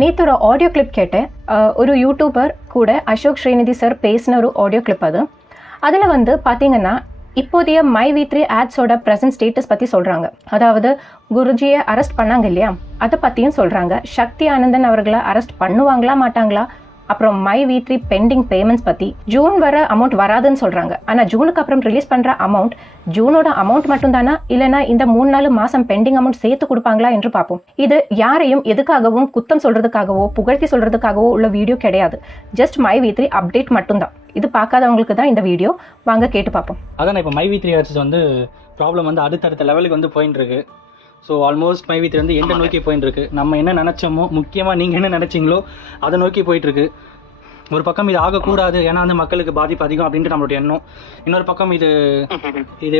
நேற்று ஒரு audio clip கேட்டேன். ஒரு யூடியூபர் கூட அசோக் ஸ்ரீநிதி சார் பேசின ஒரு ஆடியோ கிளிப் அது. அதில் வந்து பார்த்தீங்கன்னா இப்போதைய மை-வி3 ஆட்ஸோட ப்ரெசன்ட் ஸ்டேட்டஸ் பற்றி சொல்கிறாங்க. அதாவது குருஜியை அரெஸ்ட் பண்ணாங்க இல்லையா, அதை பற்றியும் சொல்கிறாங்க. சக்தி ஆனந்தன் அவர்களை அரெஸ்ட் பண்ணுவாங்களா மாட்டாங்களா, அப்புறம் மை-வி3 பெண்டிங் பேமெண்ட்ஸ் பற்றி, ஜூன் வர அமௌண்ட் வராதுன்னு சொல்கிறாங்க. ஆனால் ஜூனுக்கு அப்புறம் ரிலீஸ் பண்ணுற அமௌண்ட் ஜூனோட அமௌண்ட் மட்டும் தானா, இல்லைனா இந்த 3-4 மாதம் பெண்டிங் அமௌண்ட் சேர்த்து கொடுப்பாங்களா என்று பார்ப்போம். இது யாரையும் எதுக்காகவும் குத்தம் சொல்கிறதுக்காகவோ புகழ்த்தி சொல்கிறதுக்காகவோ உள்ள வீடியோ கிடையாது. ஜஸ்ட் மை-வி3 அப்டேட் மட்டும்தான். இது பார்க்காதவங்களுக்கு தான் இந்த வீடியோ. வாங்க கேட்டு பார்ப்போம். அதான் இப்போ மை-வி3 ஆட்ஸ் வந்து ப்ராப்ளம் வந்து அடுத்தடுத்த லெவலுக்கு வந்து போயின்னு இருக்கு. ஸோ ஆல்மோஸ்ட் மை-வி3 வந்து எந்த நோக்கி போயின்னு இருக்கு. நம்ம என்ன நினச்சோமோ, முக்கியமாக நீங்கள் என்ன நினச்சிங்களோ அதை நோக்கி போயிட்டுருக்கு. ஒரு பக்கம் இது ஆகக்கூடாது, ஏன்னா வந்து மக்களுக்கு பாதிப்பு அதிகம் அப்படின்ட்டு நம்மளுடைய எண்ணம். இன்னொரு பக்கம் இது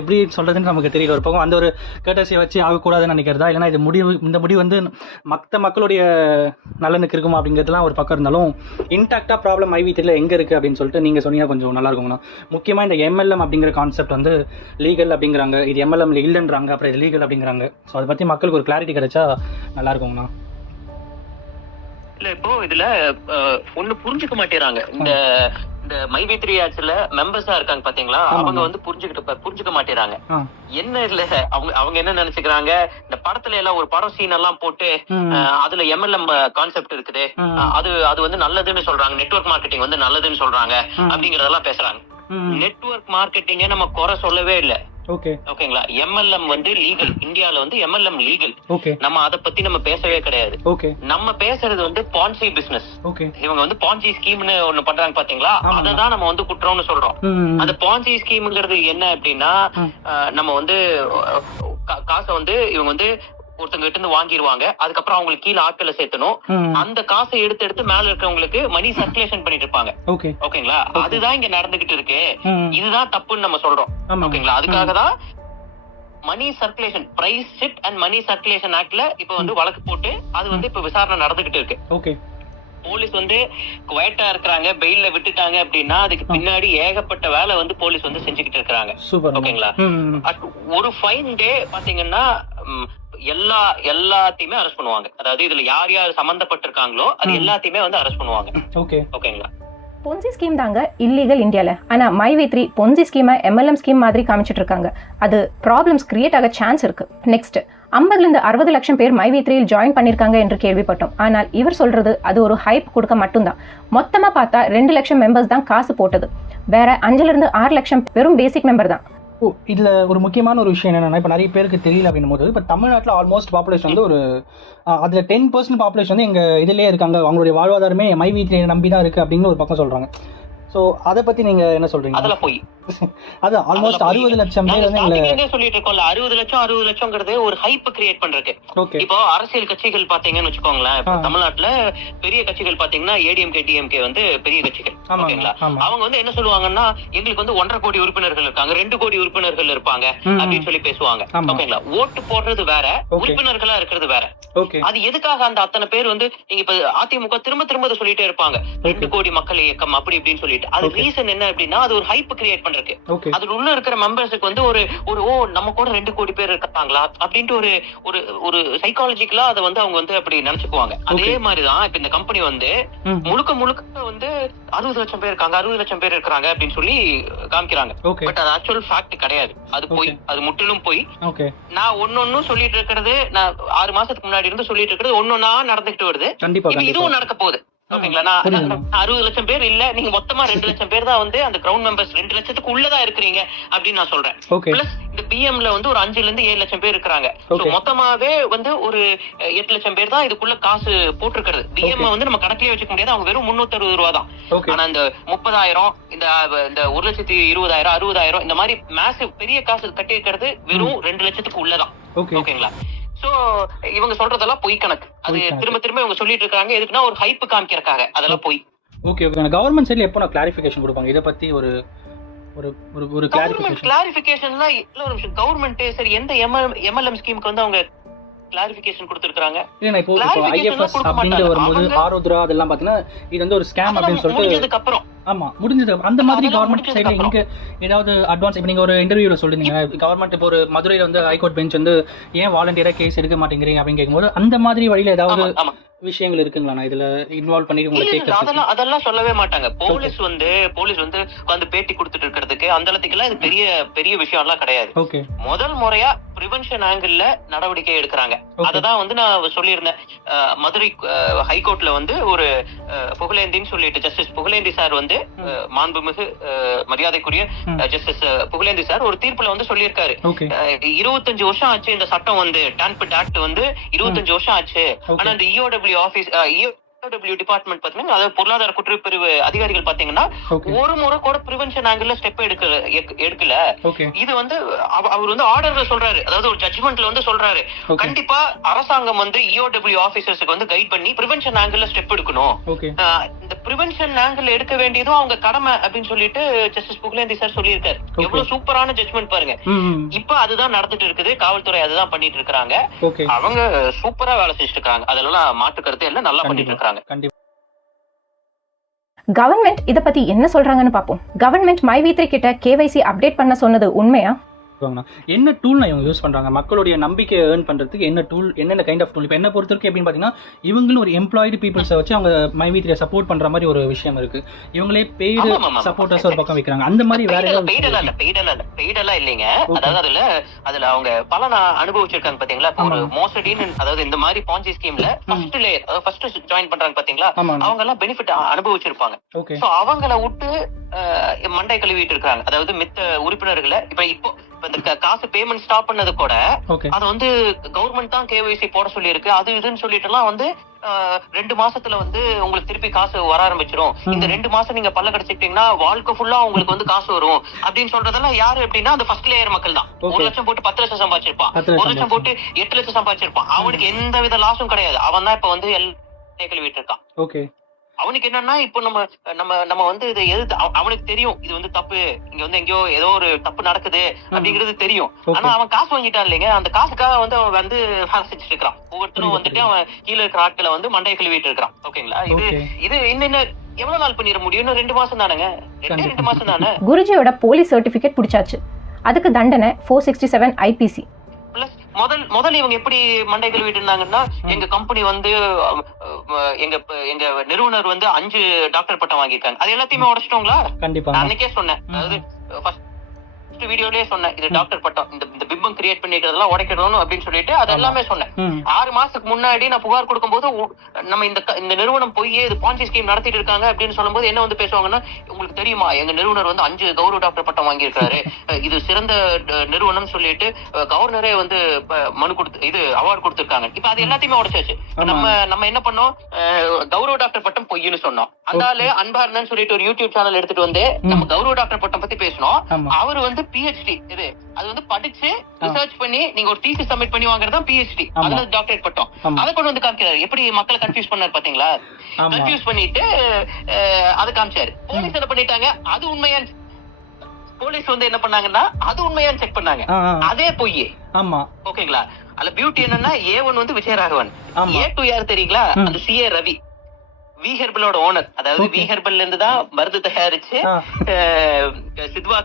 எப்படி சொல்கிறதுன்னு நமக்கு தெரியல. ஒரு பக்கம் அந்த ஒரு கேட்டசியை வச்சு ஆகக்கூடாதுன்னு நினைக்கிறதா, இல்லைனா இது இந்த முடிவு வந்து மக்களுடைய நலனுக்கு இருக்குமா அப்படிங்கிறதுலாம் ஒரு பக்கம் இருந்தாலும், இன்டாக்டாக ப்ராப்ளம் மை-வி3ல எங்கே இருக்குது அப்படின்னு சொல்லிட்டு நீங்கள் சொன்னீங்கன்னா கொஞ்சம் நல்லா இருக்குங்கண்ணா. முக்கியமாக இந்த எம்எல்எம் அப்படிங்கிற கான்செப்ட் வந்து லீகல் அப்படிங்கிறாங்க, இது எம்எல்எம் இல்லைன்றாங்க, அப்புறம் இது லீகல் அப்படிங்கிறாங்க. ஸோ அதை பற்றி மக்களுக்கு ஒரு கிளாரிட்டி கிடைச்சா நல்லா இருக்குங்கண்ணா. இல்ல இப்போ இதுல ஒண்ணு புரிஞ்சுக்க மாட்டேறாங்க. இந்த மை-வி3 ஆட்ஸ்ல மெம்பர்ஸா இருக்காங்க பாத்தீங்களா, அவங்க வந்து புரிஞ்சுக்க மாட்டேறாங்க. என்ன இல்ல அவங்க என்ன நினைச்சுக்கிறாங்க, இந்த படத்துல எல்லாம் ஒரு படம் சீன் எல்லாம் போட்டு அதுல எம்எல்எம் கான்செப்ட் இருக்குது, அது வந்து நல்லதுன்னு சொல்றாங்க, நெட்வொர்க் மார்க்கெட்டிங் வந்து நல்லதுன்னு சொல்றாங்க அப்படிங்கறதெல்லாம் பேசுறாங்க. நெட்வொர்க் மார்க்கெட்டிங்க நம்ம குறை சொல்லவே இல்ல. ஓகேங்களா, எம்எல்எம் வந்து லீகல், இந்தியால வந்து எம்எல்எம் லீகல். நம்ம அதை பத்தி நம்ம பேசவே கிடையாது. நம்ம பேசுறது வந்து பான்சி பிசினஸ். இவங்க வந்து பான்சி ஸ்கீம்னு ஒண்ணு பண்றாங்க பாத்தீங்களா, அததான் நம்ம வந்து குற்றம்னு சொல்றோம். அந்த பான்சி ஸ்கீம்ங்கிறது என்ன அப்படின்னா, நம்ம வந்து காசை வந்து இவங்க வந்து ஒருத்தங்க கிட்ட இருந்து வாங்கிடுவாங்க, அதுக்கப்புறம் அவங்களுக்கு கீழே ஆட்களை சேர்த்தணும், அந்த காசை எடுத்து மேல இருக்கவங்களுக்கு மணி சர்க்குலேஷன் பண்ணிட்டு இருப்பாங்க. ஓகேங்களா, அதுதான் இங்க நடந்துகிட்டு இருக்கு. இதுதான் தப்புன்னு நம்ம சொல்றோம். ஓகேங்களா, அதுக்காக தான் money circulation prize chit and money circulation ஆக்ட்ல இப்ப வந்து வழக்கு போட்டு அது வந்து இப்ப விசாரணை நடந்துகிட்டு இருக்கு. போலீஸ் வந்து குவைட்டா இருக்கிறாங்க, பெயில்ல விட்டுட்டாங்க அப்படின்னா அதுக்கு பின்னாடி ஏகப்பட்ட வேலை வந்து போலீஸ் வந்து செஞ்சுக்கிட்டு இருக்காங்க. ஓகேங்களா, ஒரு ஃபைன் டே பாத்தீங்கன்னா எல்லாத்தையுமே அரெஸ்ட் பண்ணுவாங்க. அதாவது இதுல யார் யார் சம்பந்தப்பட்டிருக்காங்களோ அது எல்லாத்தையுமே வந்து அரெஸ்ட் பண்ணுவாங்க. ஓகேங்களா, பொன்சி ஸ்கீம் தாங்க இல்லீகல் இந்தியால. ஆனா மை-வி3 பொன்சி ஸ்கீமை எம்எல்எம் ஸ்கீம் மாதிரி காமிச்சிட்டு இருக்காங்க. அது ப்ராப்ளம்ஸ் கிரியேட் ஆக சான்ஸ் இருக்கு. நெக்ஸ்ட் 50-60 லட்சம் பேர் மை-வி3 ஜாயின் பண்ணிருக்காங்க என்று கேள்விப்பட்டோம். ஆனால் இவர் சொல்றது அது ஒரு ஹைப் கொடுக்க மட்டும்தான். மொத்தமா பார்த்தா 2 லட்சம் மெம்பர்ஸ் தான் காசு போட்டது. வேற 5-6 லட்சம் பெரும் பேசிக் மெம்பர் தான். இதில் ஒரு முக்கியமான ஒரு விஷயம் என்னென்னா, இப்போ நிறைய பேருக்கு தெரியல அப்படின்னும் போது, இப்போ தமிழ்நாட்டில் ஆல்மோஸ்ட் பாப்புலேஷன் வந்து ஒரு அதில் 10% பாப்புலேஷன் வந்து எங்கள் இதிலே இருக்காங்க, அவங்களுடைய வாழ்வாதாரமே மை-வி3 நம்பி தான் இருக்குது அப்படின்னு ஒரு பக்கம் சொல்கிறாங்க. ஸோ அதை பற்றி நீங்கள் என்ன சொல்கிறீங்க? அதில் போய் அது ஆல்மோஸ்ட் 60 லட்சம் பேர் வந்து சொல்லிட்டு இருக்கோம்ல, 60 லட்சம்ங்கிறது ஒரு ஹைப் கிரியேட் பண்றதுக்கு. இப்போ அரசியல் கட்சிகள் பாத்தீங்கன்னு வச்சுக்கோங்களேன், தமிழ்நாட்டுல பெரிய கட்சிகள் பாத்தீங்கன்னா ஏடிஎம்கே டிஎம்கே வந்து பெரிய கட்சிகள். ஓகேங்களா, அவங்க வந்து என்ன சொல்லுவாங்கன்னா, எங்களுக்கு வந்து 1.5 கோடி உறுப்பினர்கள் இருக்காங்க, 2 கோடி உறுப்பினர்கள் இருப்பாங்க அப்படின்னு சொல்லி பேசுவாங்க. ஓகேங்களா, ஓட்டு போடுறது வேற, உறுப்பினர்களா இருக்கிறது வேற. அது எதுக்காக அந்த அத்தனை பேர் வந்து நீங்க இப்ப அதிமுக திரும்ப திரும்ப சொல்லிட்டே இருப்பாங்க, 2 கோடி மக்கள் இயக்கம் அப்படி இப்படின்னு சொல்லிட்டு. அது ரீசன் என்ன அப்படின்னா, அது ஒரு ஹைப் கிரியேட் பண்றது. அதுல உள்ள இருக்கிற மெம்பர்ஸுக்கு வந்து ஒரு நம்ம கூட 2 கோடி பேர் இருக்காங்களா அப்படின்ட்டு ஒரு சைக்காலஜிக்கலா அதை வந்து அவங்க வந்து அப்படி நினைச்சுக்குவாங்க. அதே மாதிரிதான் இப்ப இந்த கம்பெனி வந்து முழுக்க வந்து 60 லட்சம் பேர் இருக்காங்க, 60 லட்சம் பேர் இருக்காங்க அப்படின்னு சொல்லி காமிக்கிறாங்க. பட் அது ஆக்சுவல் ஃபேக்ட் கிடையாது. அது போய், அது முற்றிலும் போய். நான் ஒன்னொன்னும் சொல்லிட்டு இருக்கிறது, நான் 6 மாசத்துக்கு முன்னாடி இருந்து சொல்லிட்டு இருக்கிறது ஒன்னொன்னா நடந்துகிட்டு வருது. இதுவும் நடக்க போகுது. ஓகேங்களா, நான் 60 லட்சம் பேர் இல்ல, நீங்க மொத்தமா 2 லட்சம் பேர் தான் வந்து அந்த கிரவுண்ட் மெம்பர்ஸ் 2 லட்சத்துக்கு உள்ளதான் இருக்கிறீங்க அப்படின்னு நான் சொல்றேன். பிளஸ் இந்த பிஎம்ல வந்து ஒரு 5-7 லட்சம் பேர் இருக்கிறாங்க. மொத்தமாவே வந்து ஒரு 8 லட்சம் பேர் தான் இதுக்குள்ள காசு போட்டிருக்கிறது. பிஎம் வந்து நம்ம கணக்கிலே வச்சுக்க முடியாது, அவங்க வெறும் 360 ரூபா தான். ஆனா இந்த 30,000, இந்த 1,20,000, 60,000 இந்த மாதிரி மேசிவ் பெரிய காசு கட்டி இருக்கிறது வெறும் 2 லட்சத்துக்கு உள்ளதான். ஓகேங்களா, சோ இவங்க சொல்றதெல்லாம் பொய் கணக்கு. அது திரும்ப திரும்ப இவங்க சொல்லிட்டு இருக்காங்க. எதுக்குன்னா ஒரு ஹைப் காமிக்கிறதுக்காக. அதெல்லாம் பொய். ஓகே, கவர்மெண்ட் சைடுல எப்போ கிளாரிஃபிகேஷன் கொடுப்பாங்க இத பத்தி? ஒரு கிளாரிஃபிகேஷன்லாம் இல்ல. ஒரு நிமிஷம், கவர்மெண்ட் சரி எந்த எம்எல்எம் ஸ்கீமுக்கு வந்து அவங்க கிளாரிஃபிகேஷன் கொடுத்திருக்காங்க? இல்ல, இப்போ ஐஎஃப்எஸ் அப்படிங்க வரும்போது ஆரோத்ரா அதெல்லாம் பாத்தீங்கன்னா இது வந்து ஒரு ஸ்கேம் அப்படின்னு சொல்லிட்டு முடிஞ்சதுக்கு அப்புறம் முடிஞ்சது. அந்த மாதிரி கவர்மெண்ட் சைடுல இங்க ஏதாவது அட்வான்ஸ்? இப்போ நீங்க ஒரு இன்டர்வியூல சொல்லிருந்தீங்க, கவர்மெண்ட் இப்போ ஒரு மதுரையில வந்து ஹைகோர்ட் பெஞ்ச் வந்து ஏன் வாலண்டியரா கேஸ் எடுக்க மாட்டேங்கிறீங்க அப்படின்னு கேட்கும்போது அந்த மாதிரி வழியில ஏதாவது விஷயங்கள் இருக்குங்களா இதுல இன்வால்வ் பண்ணி உங்களுக்கு கேட்கறது? அதெல்லாம் சொல்லவே மாட்டாங்க. போலீஸ் வந்து வந்து பேட்டி கொடுத்துட்டு இருக்கிறதுக்கு அந்த அளவுக்குலாம் இது பெரிய பெரிய விஷயம் எல்லாம் கிடையாது. முதல் முறையா பிரிவென்ஷன் ஆங்கிள் நடவடிக்கை எடுக்கிறாங்க. அததான் வந்து நான் சொல்லியிருந்தேன். மதுரை ஹைகோர்ட்ல வந்து ஒரு புகழேந்தின்னு சொல்லிட்டு ஜஸ்டிஸ் புகழேந்தி சார் வந்து மாண்புமிகு மரியாதைக்குரிய ஜஸ்டிஸ் புகழேந்தி சார் ஒரு தீர்ப்புல வந்து சொல்லியிருக்காரு. 25 வருஷம் ஆச்சு இந்த சட்டம் வந்து டான்பிட் ஆக்ட் வந்து 25 வருஷம் ஆச்சு. ஆனா இந்த இஓடபிள்யூ ஆபீஸ் டிபார்ட்மெண்ட் பாத்தீங்கன்னா, அதாவது பொருளாதார குற்றப்பிரிவு அதிகாரிகள் பாத்தீங்கன்னா ஒரு முறை கூட பிரிவென்ஷன் ஆங்கிள் ஸ்டெப் எடுக்கல. இது வந்து அவர் வந்து ஆர்டர்ல சொல்றாரு, அதாவது ஒரு ஜட்ஜ்மெண்ட்ல வந்து சொல்றாரு, கண்டிப்பா அரசாங்கம் வந்து இஓடபிள்யூ ஆபீசர்ஸ்க்கு வந்து கைட் பண்ணி பிரிவென்ஷன் ஆங்கிள் ஸ்டெப் எடுக்கணும். இந்த பிரிவென்ஷன் ஆங்கிள் எடுக்க வேண்டியதும் அவங்க கடமை அப்படின்னு சொல்லிட்டு ஜஸ்டிஸ் புகழேந்தி சார் சொல்லியிருக்காரு. எவ்வளவு சூப்பரான ஜட்ஜ்மெண்ட் பாருங்க. இப்ப அதுதான் நடந்துட்டு இருக்குது. காவல்துறை அதுதான் பண்ணிட்டு இருக்காங்க. அவங்க சூப்பரா வேலை செஞ்சுட்டு இருக்காங்க. அதெல்லாம் மாற்று கருத்து எல்லாம் நல்லா பண்ணிட்டு இருக்காங்க. கவர்மெண்ட் இத பத்தி என்ன சொல்றாங்கன்னு பாப்போம். கவர்மெண்ட் மைவி3 கிட்ட கேவைசி அப்டேட் பண்ண சொன்னது உண்மையா? என்ன டூல் இவங்க யூஸ் பண்றாங்க, மக்களுடைய நம்பிக்கையை ஏர்ன் பண்றதுக்கு என்ன டூல், என்னென்ன கைண்ட் ஆஃப் டூல்? இப்போ என்ன பொறுத்தவரைக்கும் எப்படின்னு பாத்தீங்கன்னா, இவங்களும் ஒரு எம்ப்ளாய்டு பீப்புள்ஸை வச்சு அவங்க மைவி3 சப்போர்ட் பண்ற மாதிரி ஒரு விஷயம் இருக்கு. இவங்களே பெய்டு சப்போர்ட்டர்ஸ் ஒரு பக்கம் வைக்கிறாங்க. அந்த மாதிரி வேற பெய்டெல்லாம் இல்லைங்க. அதாவது அதுல அவங்க பல அனுபவிச்சிருக்காங்க பாத்தீங்களா. ஒரு மோசடின்னு, அதாவது இந்த மாதிரி பாஞ்சி ஸ்கீம்ல ஃபர்ஸ்ட் லேயர், அதாவது ஃபர்ஸ்ட் ஜாயின் பண்றாங்க பாத்தீங்களா, அவங்க எல்லாம் பெனிஃபிட் அனுபவிச்சிருப்பாங்க. சோ அவங்கள விட்டு மண்டை கழுவிட்டு இருக்காங்க. அதாவது மித்த உறுப்பினர்களை இப்போ இந்த காசு பேமெண்ட் ஸ்டாப் பண்ணது கூட அது வந்து கவர்மெண்ட் தான் கேவைசி போட சொல்லி இருக்கு. அது இதுன்னு சொல்லிட்டு எல்லாம் வந்து 2 மாசத்துல வந்து உங்களுக்கு திருப்பி காசு வர ஆரம்பிச்சிரும். இந்த 2 மாசம் நீங்க பல்ல கடிச்சிட்டீங்கன்னா வாழ்க்கை ஃபுல்லா உங்களுக்கு வந்து காசு வரும் அப்படின்னு சொல்றதெல்லாம் யாரு அப்படின்னா அந்த ஃபர்ஸ்ட் லேயர் மக்கள் தான். 1 லட்சம் போட்டு 10 லட்சம் சம்பாதிச்சிருப்பான், 1 லட்சம் போட்டு 8 லட்சம் சம்பாதிச்சிருப்பான். அவனுக்கு எந்த வித லாஸும் கிடையாது. அவன் தான் இப்ப வந்து எல்லாம் கழுவிட்டு இருக்கான். அவனுக்கு என்னன்னா இப்போ நம்ம வந்து இதை அவனுக்கு தெரியும் இது வந்து தப்பு, இங்க வந்து எங்கேயோ ஏதோ ஒரு தப்பு நடக்குது அப்படிங்கிறது தெரியும். ஆனா அவன் காசு வாங்கிட்டான் இல்லைங்க, அந்த காசுக்காக வந்து அவன் வந்து வேலை செஞ்சுட்டு இருக்கான். ஒவ்வொருத்தரும் வந்துட்டு அவன் கீழே இருக்கிற ஆட்களை வந்து மண்டையை கழுவிட்டு இருக்கான். ஓகேங்களா, இது இன்னும் எவ்வளவு நாள் பண்ணிட முடியும்? இன்னும் 2 மாசம் தானேங்க, 2 மாசம் தானே. குருஜியோட போலீஸ் சர்டிபிகேட் பிடிச்சாச்சு, அதுக்கு தண்டனை 467 ஐபிசி. முதல்ல இவங்க எப்படி மண்டை கழுவிட்டு இருந்தாங்கன்னா, எங்க கம்பெனி வந்து எங்க நிறுவனர் வந்து 5 டாக்டர் பட்டம் வாங்கியிருக்காங்க, அது எல்லாத்தையுமே உடைச்சிட்டோங்களா? கண்டிப்பா அன்னைக்கே சொன்னேன், அதாவது வீடியோலயே சொன்னேன், இது டாக்டர் பட்டம் இந்த பிம்பம் கிரியேட் பண்ணிக்கிறதெல்லாம் உடைக்கணும் அப்படின்னு சொல்லிட்டு அது எல்லாமே சொன்னேன். 6 மாசத்துக்கு முன்னாடி நான் புகார் கொடுக்கும் போது நம்ம இந்த நிறுவனம் போய் இது பாஞ்சி ஸ்கீம் நடத்திட்டு இருக்காங்க அப்படின்னு சொல்லும் போது என்ன வந்து பேசுவாங்கன்னா, உங்களுக்கு தெரியுமா எங்க நிறுவனர் வந்து 5 கௌரவ டாக்டர் பட்டம் வாங்கியிருக்காரு, இது சிறந்த நிறுவனம் சொல்லிட்டு கவர்னரே வந்து மனு கொடுத்து இது அவார்டு கொடுத்திருக்காங்க. இப்ப அது எல்லாத்தையுமே உடைச்சாச்சு. நம்ம என்ன பண்ணோம், கௌரவ டாக்டர் பட்டம் பொய்ன்னு சொன்னோம். அந்தால அன்பார்னு சொல்லிட்டு ஒரு யூடியூப் சேனல் எடுத்துட்டு வந்து நம்ம கௌரவ டாக்டர் பட்டம் பத்தி பேசணும். அவரு வந்து PhD இது அது வந்து படிச்சு ரிசர்ச் பண்ணி நீங்க ஒரு தீசிஸ் சப்மிட் பண்ணி வாங்குறதா PhD, அதுல டாக்டரேட் பட்டம். அதை கொண்டு வந்து காமிக்கிறாரு. எப்படி மக்களை கன்ஃபியூஸ் பண்ணாரு பாத்தீங்களா? கன்ஃபியூஸ் பண்ணிட்டு அதை காமிச்சாரு. போலீஸ் என்ன பண்ணிட்டாங்க, அது உண்மையா போலீஸ் வந்து என்ன பண்ணாங்கன்னா அது உண்மையான்னு செக் பண்ணாங்க, அதே பொய். ஓகேங்களா, அதுல பியூட்டி என்னன்னா A1 வந்து விஜயராகவன், A2 யாரு தெரியுங்களா, அந்த CA ரவி, வி ஹெர்பலோட ஓனர். அதாவது வி ஹெர்பல்ல இருந்து தான் மருந்து தயாரிச்சு சித்வா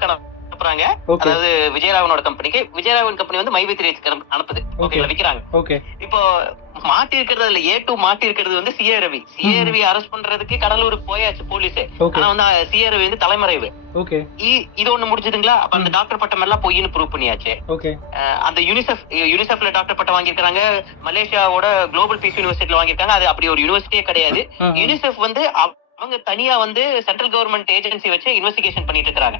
அனுப்புறாங்க. அதாவது விஜயராகவனோட கம்பெனிக்கு, விஜயராகவன் கம்பெனி வந்து மைவி3 அனுப்புது. ஓகேங்களா, விக்கிறாங்க. இப்போ மாட்டி இருக்கிறது இல்ல, A2 மாட்டி இருக்கிறது வந்து CA Ravi. CA Ravi arrest பண்றதுக்கு கடலூருக்கு போயாச்சு போலீஸ். ஆனா வந்து CA ரவி வந்து தலைமறைவு. இது ஒண்ணு முடிஞ்சதுங்களா? அப்ப அந்த டாக்டர் பட்டம் எல்லாம் பொய்ன்னு ப்ரூவ் பண்ணியாச்சு. அந்த யூனிசெஃப்ல டாக்டர் பட்டம் வாங்கியிருக்காங்க, மலேசியாவோட குளோபல் பீஸ் யூனிவர்சிட்டியில வாங்கியிருக்காங்க. அது அப்படி ஒரு யூனிவர்சிட்டியே கிடையாது. யூனிசெஃப் வந்து அவங்க தனியா வந்து சென்ட்ரல் கவர்மெண்ட் ஏஜென்சி வச்சு இன்வெஸ்டிகேஷன் பண்ணிட்டு இருக்காங்க.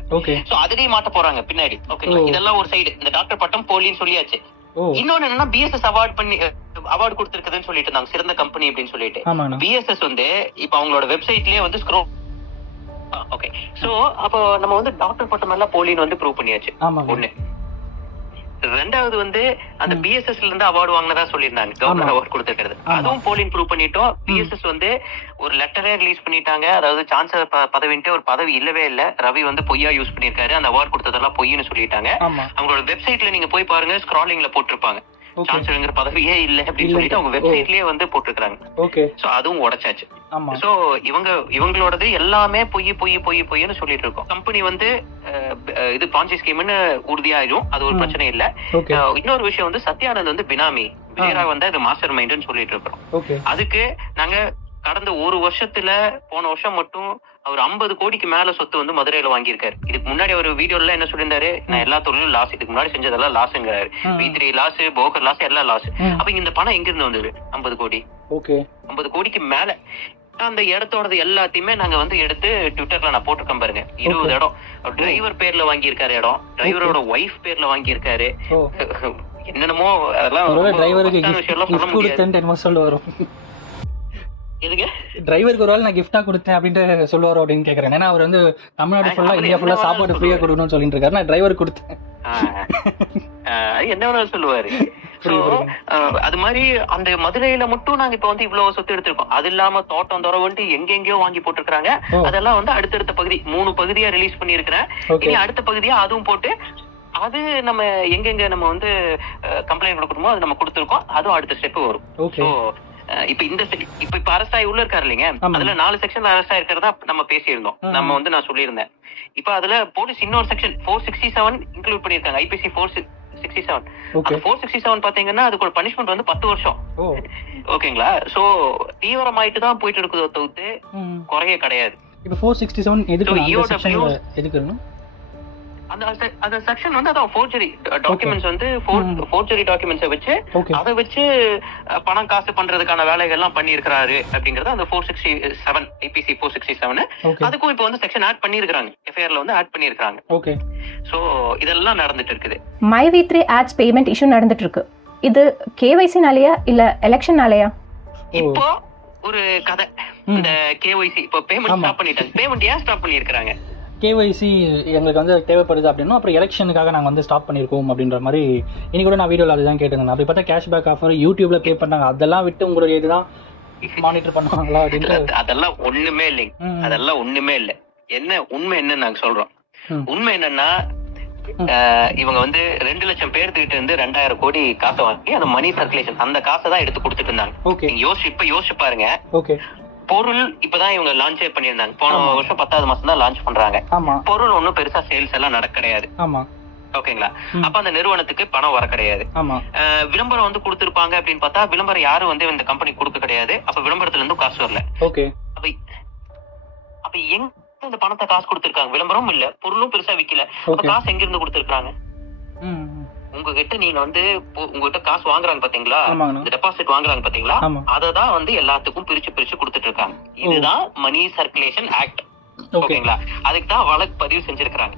சோ அதுலயும் மாட்ட போறாங்க பின்னாடி. ஓகேங்களா, இதெல்லாம் ஒரு சைடு. இந்த டாக்டர் பட்டம் போலின்னு சொல்லியாச்சு. இன்னொன்னு என்னன்னா, BSS அவார்டு கொடுத்திருக்குதுன்னு சொல்லிட்டு இருந்தாங்க, சிறந்த கம்பெனி அப்படின்னு சொல்லிட்டு. BSS வந்து இப்ப அவங்களோட வெப்சைட்லயே வந்து ஸ்க்ரோல். ஓகே, சோ அப்போ நம்ம வந்து டாக்டர் பட்டம் எல்லாம் போலின்னு வந்து ப்ரூவ் பண்ணியாச்சு. ஒண்ணு. ரெண்டாவது வந்து அந்த BSSல இருந்து அவார்டு வாங்கினதா சொல்லியிருந்தாங்க, கவர்னர் அவார்டு கொடுத்திருக்கிறது, அதுவும் போலின்னு ப்ரூவ் பண்ணிட்டோம். BSS வந்து ஒரு லெட்டரே ரிலீஸ் பண்ணிட்டாங்க. அதாவது சான்சலர் பதவின்ட்டு ஒரு பதவி இல்லவே இல்ல, ரவி வந்து பொய்யா யூஸ் பண்ணிருக்காரு, அந்த அவார்டு கொடுத்ததெல்லாம் பொய்ன்னு சொல்லிட்டாங்க. அவங்களோட வெப்சைட்ல நீங்க போய் பாருங்க, ஸ்க்ராலிங்ல போட்டிருப்பாங்க சான்சலர் பதவியே இல்ல அப்படின்னு சொல்லிட்டு அவங்க வெப்சைட்லயே வந்து போட்டிருக்காங்க. சோ அதுவும் உடைச்சாச்சு. சோ இவங்களோடது எல்லாமே பொய்ன்னு சொல்லிட்டு இருக்கோம். கம்பெனி வந்து இது பாஞ்சி ஸ்கீம்னு உறுதியாயிரும், அது ஒரு பிரச்சனை இல்ல. இன்னொரு விஷயம் வந்து சத்யானந்த் வந்து பினாமி விஜயராக வந்து அது மாஸ்டர் மைண்ட்னு சொல்லிட்டு இருக்கிறோம். அதுக்கு நாங்க கடந்த ஒரு வருஷத்துல போன வருஷம் மட்டும் அவர் 50 கோடிக்கு மேல சொத்து வந்து மதுரையில வாங்கியிருக்காரு. இதுக்கு முன்னாடி அவர் வீடியோல என்ன சொல்லியிருந்தாரு, நான் எல்லா தொழிலும் லாஸ், இதுக்கு முன்னாடி செஞ்சதெல்லாம் லாஸ்ங்கிறாரு. V3 லாஸ், போகர் லாஸ், எல்லாம் லாஸ். அப்ப இந்த பணம் எங்க இருந்து வந்தது? 50 கோடி. 50 கோடிக்கு மேல அந்த இடத்தோடது எல்லாத்தையுமே நாங்க வந்து எடுத்து ட்விட்டர்ல நான் போட்டுக்கேன் பாருங்க. 20 இடம் டிரைவர் பேர்ல வாங்கியிருக்காரு, இடம் டிரைவரோட ஒய்ஃப் பேர்ல வாங்கியிருக்காரு, என்னென்னமோ. அதெல்லாம் டிரைவருக்கு ஒரு வேளை நான் கிஃப்டா கொடுத்தேன் அப்படின்ட்டு சொல்லுவாரோ அப்படின்னு கேக்குறேன். ஏன்னா அவர் வந்து தமிழ்நாடு ஃபுல்லா இந்தியா ஃபுல்லா சாப்பாடு ஃப்ரீயா கொடுக்கணும்னு சொல்லிட்டு இருக்காரு. நான் டிரைவர் கொடுத்தேன் என்ன வேணாலும் சொல்லுவாரு. அது மாதிரி அந்த மதுரையில மட்டும் நாங்க இப்ப வந்து இவ்வளவு சொத்து எடுத்திருக்கோம். அது இல்லாம தோட்டம் துறவுன்ட்டு எங்கெங்கயோ வாங்கி போட்டிருக்காங்க. அதெல்லாம் வந்து அடுத்தடுத்த பகுதி 3 பகுதியா ரிலீஸ் பண்ணிருக்கிறேன். இனி அடுத்த பகுதியா அதுவும் போட்டு அது நம்ம எங்கெங்க நம்ம வந்து கம்ப்ளைண்ட் கொடுக்கணுமோ அது நம்ம கொடுத்துருக்கோம். அதுவும் அடுத்த ஸ்டெப் வரும். இப்ப அரெஸ்ட் ஆகி உள்ள இருக்காரு இல்லைங்க, அதுல 4 செக்ஷன் அரெஸ்ட் ஆயிருக்கிறதா நம்ம பேசியிருந்தோம். நம்ம வந்து நான் சொல்லியிருந்தேன். இப்ப அதுல போலீஸ் இன்னொரு செக்ஷன் 467 இன்க்ளூட் பண்ணிருக்காங்க. IPC 467. அந்த 467 பாத்தீங்கன்னா அதுக்கு ஒரு பனிஷ்மெண்ட் வந்து 10 வருஷம். ஓகேங்களா? சோ தீவிரமாயிட்டு தான் போயிட்டு இருக்குதோ தவிர்த்து குறைய கிடையாது. இப்ப 467 எதுக்கு அந்த செக்ஷன் வந்து அதான் ஃபோர்ஜரி டாக்குமெண்ட்ஸ் வந்து ஃபோர்ஜரி டாக்குமெண்ட்ஸை வச்சு அதை வச்சு பணம் காசு பண்றதுக்கான வேலைகள் எல்லாம் பண்ணியிருக்காரு அப்படிங்கறது அந்த 467 IPC 467. அதுக்கும் இப்ப வந்து செக்ஷன் ஆட் பண்ணிருக்காங்க, எஃப்ஐஆர்ல வந்து ஆட் பண்ணிருக்காங்க. ஓகே. சோ இதெல்லாம் நடந்துட்டு இருக்குது. MyV3 ஆட்ஸ் பேமெண்ட் இஷ்யூ நடந்துட்டு இருக்கு. இது KYC-னாலயா இல்ல எலெக்ஷனாலயா? இப்போ ஒரு கதை, இந்த KYC இப்போ பேமெண்ட் ஸ்டாப் பண்ணிட்டாங்க. பேமெண்ட் ஏன் ஸ்டாப் பண்ணிருக்காங்க? KYC எங்களுக்கு வந்து தேவைப்படுது அப்படின்னா அப்புறம் எலெக்ஷனுக்காக நாங்கள் வந்து ஸ்டாப் பண்ணியிருக்கோம் அப்படின்ற மாதிரி இன்னைக்கு கூட நான் வீடியோவில் அதுதான் கேட்டிருந்தேன். அப்படி பார்த்தா கேஷ்பேக் ஆஃபர் யூடியூப்ல பே பண்ணாங்க, அதெல்லாம் விட்டு உங்களுடைய இதுதான் மானிட்டர் பண்ணுவாங்களா அப்படின்னு? அதெல்லாம் ஒண்ணுமே இல்லைங்க, அதெல்லாம் ஒண்ணுமே இல்லை. என்ன உண்மை என்னன்னு நாங்க சொல்றோம். உண்மை என்னன்னா இவங்க வந்து 2 லட்சம் பேர்த்துக்கிட்ட இருந்து 2000 கோடி காசை வாங்கி அந்த மணி சர்க்குலேஷன் அந்த காசை தான் எடுத்து கொடுத்துட்டு இருந்தாங்க. யோசிச்சு பாருங்க. பொருள் இப்பதான் இவங்க லான்ச்சே பண்ணிருந்தாங்க. போன வருஷம் 10வது மாசம் தான் லான்ச் பண்றாங்க. பொருள் ஒண்ணும் பெருசா சேல்ஸ் எல்லாம் நடக்க கிடையாது. ஓகேங்களா? அப்ப அந்த நிறுவனத்துக்கு பணம் வர கிடையாது. விளம்பரம் வந்து கொடுத்திருப்பாங்க அப்படின்னு பார்த்தா விளம்பரம் யாரும் வந்து இந்த கம்பெனி கொடுக்க கிடையாது. அப்ப விளம்பரத்துல இருந்து காசு வரல. அப்ப எங்க இந்த பணத்தை காசு கொடுத்திருக்காங்க? விளம்பரமும் இல்ல, பொருளும் பெருசா விக்கல. அப்ப காசு எங்க இருந்து கொடுத்திருக்காங்க? உங்ககிட்ட நீங்க வந்து உங்ககிட்ட காசு வாங்குறாங்க பாத்தீங்களா, இந்த டெபாசிட் வாங்குறாங்க பாத்தீங்களா, அததான் வந்து எல்லாத்துக்கும் பிரிச்சு கொடுத்துட்டு இருக்காங்க. இதுதான் மணி சர்க்குலேஷன் ஆக்ட். ஓகேங்களா? அதுக்கு தான் வழக்கு பதிவு செஞ்சிருக்காங்க.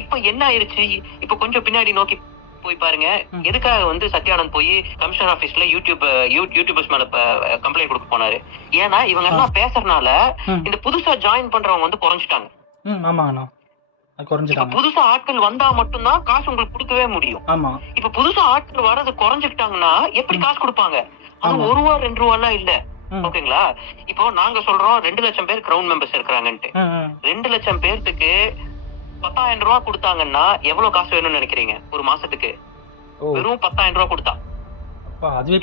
இப்ப என்ன ஆயிருச்சு, இப்ப கொஞ்சம் பின்னாடி நோக்கி போய் பாருங்க. எதுக்காக வந்து சத்யானந்த் போய் கமிஷனர் ஆபீஸ்ல யூடியூபர்ஸ் மேல கம்ப்ளைண்ட் கொடுக்க போனாரு? ஏன்னா இவங்க எல்லாம் பேசுறதுனால இந்த புதுசா ஜாயின் பண்றவங்க வந்து குறைஞ்சிட்டாங்க. புதுசா ஆட்கள் வந்தா மட்டும்தான் காசு உங்களுக்கு கொடுக்கவே முடியும். இப்ப புதுசா ஆட்கள் வர்றது குறைஞ்சுக்கிட்டாங்கன்னா எப்படி காசு கொடுப்பாங்க? அது ₹1 ₹2 இல்ல. ஓகேங்களா? இப்போ நாங்க சொல்றோம் 2 லட்சம் பேர் கிரவுண்ட் மெம்பர்ஸ் இருக்கிறாங்கன்ட்டு. 2 லட்சம் பேருக்கு 10,000 ரூபாய் கொடுத்தாங்கன்னா எவ்வளவு காசு வேணும்னு நினைக்கிறீங்க? ஒரு மாசத்துக்கு வெறும் 10,000 ரூபாய் கொடுத்தா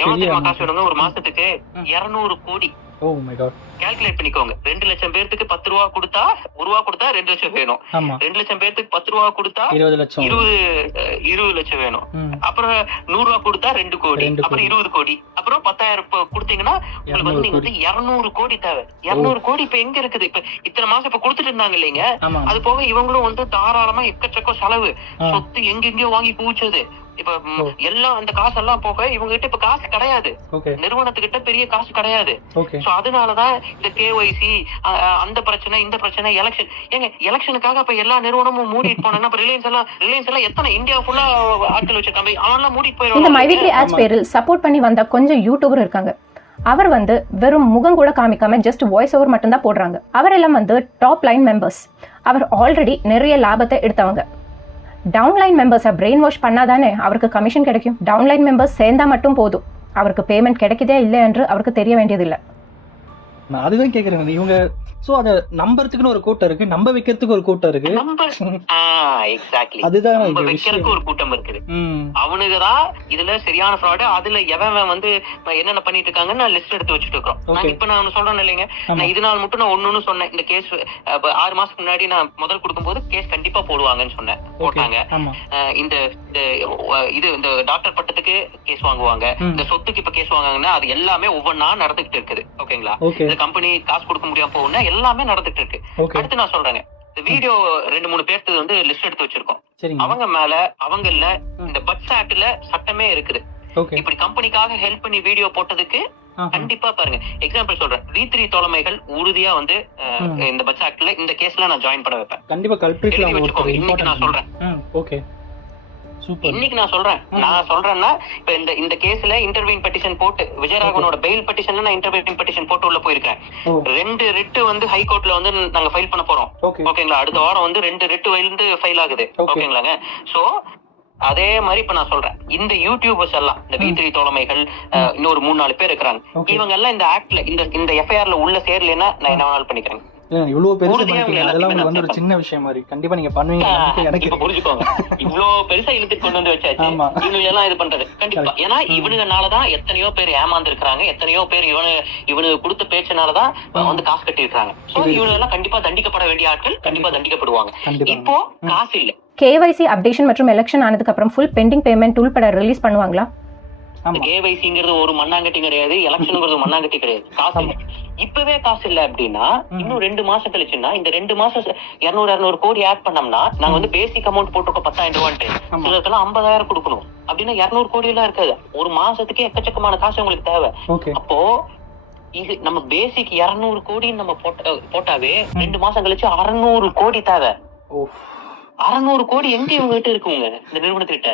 எவ்வளவு காசு வேணுங்க? ஒரு மாசத்துக்கு 200 கோடி. கால்குலேட் பண்ணிக்கோங்க. 2 லட்சம் பேருக்கு 10 ரூபா கொடுத்தா, ₹1 கொடுத்தா 2 லட்சம் வேணும். 2 லட்சம் பேருக்கு 10 ரூபா கொடுத்தா 20 லட்சம் வேணும். அப்புறம் 100 ரூபா கொடுத்தா 2 கோடி, அப்புறம் 20 கோடி, அப்புறம் 10,000 கொடுத்தீங்கன்னா உங்களுக்கு வந்து நீங்க வந்து 200 கோடி தேவை. 200 கோடி இப்ப எங்க இருக்குது? இப்ப இத்தனை மாசம் இப்ப கொடுத்துட்டு இருந்தாங்க இல்லைங்க. அது போக இவங்களும் வந்து தாராளமா எக்கச்சக்க செலவு, சொத்து எங்கெங்கயோ வாங்கி குவிச்சது. இப்ப எல்லாம் அந்த காசெல்லாம் போக இவங்க கிட்ட இப்ப காசு கிடையாது, நிறுவனத்துக்கிட்ட பெரிய காசு கிடையாது. அதனாலதான் இந்த KYC அந்த பிரச்சனை, இந்த பிரச்சனை, எலெக்ஷன். ஏங்க எலெக்ஷனுக்காக அப்ப எல்லா நிறுவனமும் மூடிட்டு போனா ரிலையன்ஸ் எல்லாம் எத்தனை இந்தியா ஃபுல்லா ஆட்கள் வச்ச கம்பெனி அவெல்லாம் மூடிட்டு போயிடும். இந்த MyV3 ஆட்ஸ் பேரில் சப்போர்ட் பண்ணி வந்த கொஞ்சம் யூடியூபர் இருக்காங்க. அவர் வந்து வெறும் முகம் கூட காமிக்காம ஜஸ்ட் வாய்ஸ் ஓவர் மட்டும் தான் போடுறாங்க. அவரெல்லாம் வந்து டாப் லைன் மெம்பர்ஸ். அவர் ஆல்ரெடி நிறைய லாபத்தை எடுத்தவங்க. டவுன்லைன் மெம்பர்ஸை பிரெயின் வாஷ் பண்ணாதானே அவருக்கு கமிஷன் கிடைக்கும். டவுன்லைன் மெம்பர்ஸ் சேர்ந்தா மட்டும் போதும், அவருக்கு பேமெண்ட் கிடைக்குதே இல்லை என்று அவருக்கு தெரிய வேண்டியதில்லை. நான் அதுதான் கேட்குறேன். இவங்க சோ அத நம்பறதுக்குன்னு ஒரு கூட்டம் இருக்கு, நம்ப வைக்கிறதுக்கு ஒரு கூட்டம் இருக்கு. எக்ஸாக்ட்லி, அதுதான் நம்ப வைக்கிறதுக்கு ஒரு கூட்டம் இருக்குது. அவனுக்குதான் இதுல சரியான ஃப்ராட். அதுல எவன் வந்து என்னென்ன பண்ணிட்டு இருக்காங்கன்னு நான் லிஸ்ட் எடுத்து வச்சுட்டு இருக்கோம். நான் இப்ப நான் சொல்றேன் இல்லைங்க, நான் இதனால மட்டும் நான் ஒண்ணு சொன்னேன். இந்த கேஸ் 6 மாசத்துக்கு முன்னாடி நான் முதல் கொடுக்கும்போது கேஸ் கண்டிப்பா போடுவாங்கன்னு சொன்னேன், போட்டாங்க. இந்த இது இந்த டாக்டர் பட்டத்துக்கு கேஸ் வாங்குவாங்க, இந்த சொத்துக்கு இப்ப கேஸ் வாங்குவாங்கன்னா அது எல்லாமே ஒவ்வொன்னா நடந்துகிட்டு இருக்குது. ஓகேங்களா, இந்த கம்பெனி காசு கொடுக்க முடியாம போகுன்னா எல்லாமே நடந்துட்டு இருக்கு. அடுத்து நான் சொல்றேங்க, இந்த வீடியோ 2-3 பேருக்கு வந்து லிஸ்ட் எடுத்து வச்சிருக்கோம். அவங்க மேல அவங்கல இந்த பட்ஸ் ஆக்ட்ல சட்டமே இருக்குது. இப்படி கம்பெனிக்காக ஹெல்ப் பண்ணி வீடியோ போட்டதுக்கு கண்டிப்பா பாருங்க, எக்ஸாம்பிள் சொல்றேன், V3 தோழமைகள் உறுதியா வந்து இந்த பட்ஸ் ஆக்ட்ல இந்த கேஸ்ல நான் ஜாயின் பண்ண வைப்பேன். கண்டிப்பா கல்பிரிட் இன்னைக்கு நான் சொல்றேன். ஓகே, இன்னைக்கு நான் சொல்றேன்னா இப்ப இந்த கேஸ்ல இன்டர்வீன் பெட்டிஷன் போட்டு விஜயராகவனோட பெயில் பெட்டிஷன்ல நான் இன்டர்வீன் பெட்டிஷன் போட்டு உள்ள போயிருக்கேன். 2 ரிட் வந்து ஹைகோர்ட்ல வந்து நாங்க ஃபைல் பண்ண போறோம். ஓகேங்களா, அடுத்த வாரம் வந்து 2 ரிட் வந்து ஃபைல் ஆகுது. ஓகேங்களாங்க. சோ அதே மாதிரி இப்ப நான் சொல்றேன், இந்த யூடியூபர்ஸ் எல்லாம் இந்த V3 தோழமைகள் இன்னொரு 3-4 பேர் இருக்கிறாங்க. இவங்க எல்லாம் இந்த ஆக்ட்ல இந்த எஃப்ஐஆர்ல உள்ள சேரலைன்னா நான் என்ன வேணாலும் பண்ணிக்கிறேன். இவ்வளவு பெருசா அதெல்லாம் வந்து ஒரு சின்ன விஷயம் மாதிரி கண்டிப்பா நீங்க பண்ணுவீங்க எனக்கு புரிஞ்சுக்கோங்க. இவ்வளவு பெருசா இழுத்துட்டு கொண்டு வந்து வச்சாச்சு, இவங்க எல்லாம் இது பண்றது கண்டிப்பா. ஏன்னா இவனுங்கனாலதான் எத்தனையோ பேர் ஏமாந்து இருக்கிறாங்க, எத்தனையோ பேர் இவனுக்கு கொடுத்த பேச்சுனாலதான் வந்து காசு கட்டி இருக்காங்க. இவங்க எல்லாம் கண்டிப்பா தண்டிக்கப்பட வேண்டிய ஆட்கள், கண்டிப்பா தண்டிக்கப்படுவாங்க. இப்போ காசு இல்ல. KYC அப்டேஷன் மற்றும் எலெக்ஷன் ஆனதுக்கு அப்புறம் ஃபுல் பெண்டிங் பேமெண்ட் டூல் பட ரிலீஸ் பண்ணுவாங்களா? KYCங்கிறது ஒரு மண்ணாங்கட்டி கிடையாது, எலெக்ஷன்ங்கிறது மண்ணாங்கட்டி கிடையாது. காசு இல்ல, இப்பவே காசு இல்ல அப்படின்னா இன்னும் 2 மாசம் கழிச்சுன்னா இந்த 2 மாசம் 200 கோடி ஆட் பண்ணோம்னா நாங்க வந்து பேசிக் அமௌண்ட் போட்டிருக்கோம் 10,000 ரூபான்ட்டு, சிலருக்கெல்லாம் 50,000 கொடுக்கணும். அப்படின்னா 200 கோடி எல்லாம் இருக்காது. ஒரு மாசத்துக்கு எக்கச்சக்கமான காசு உங்களுக்கு தேவை. அப்போ இது நம்ம பேசிக் 200 கோடி நம்ம போட்டாவே 2 மாசம் கழிச்சு 600 கோடி தேவை. 600 கோடி எங்க இவங்க கிட்ட இருக்குங்க இந்த நிறுவனத்திட்ட?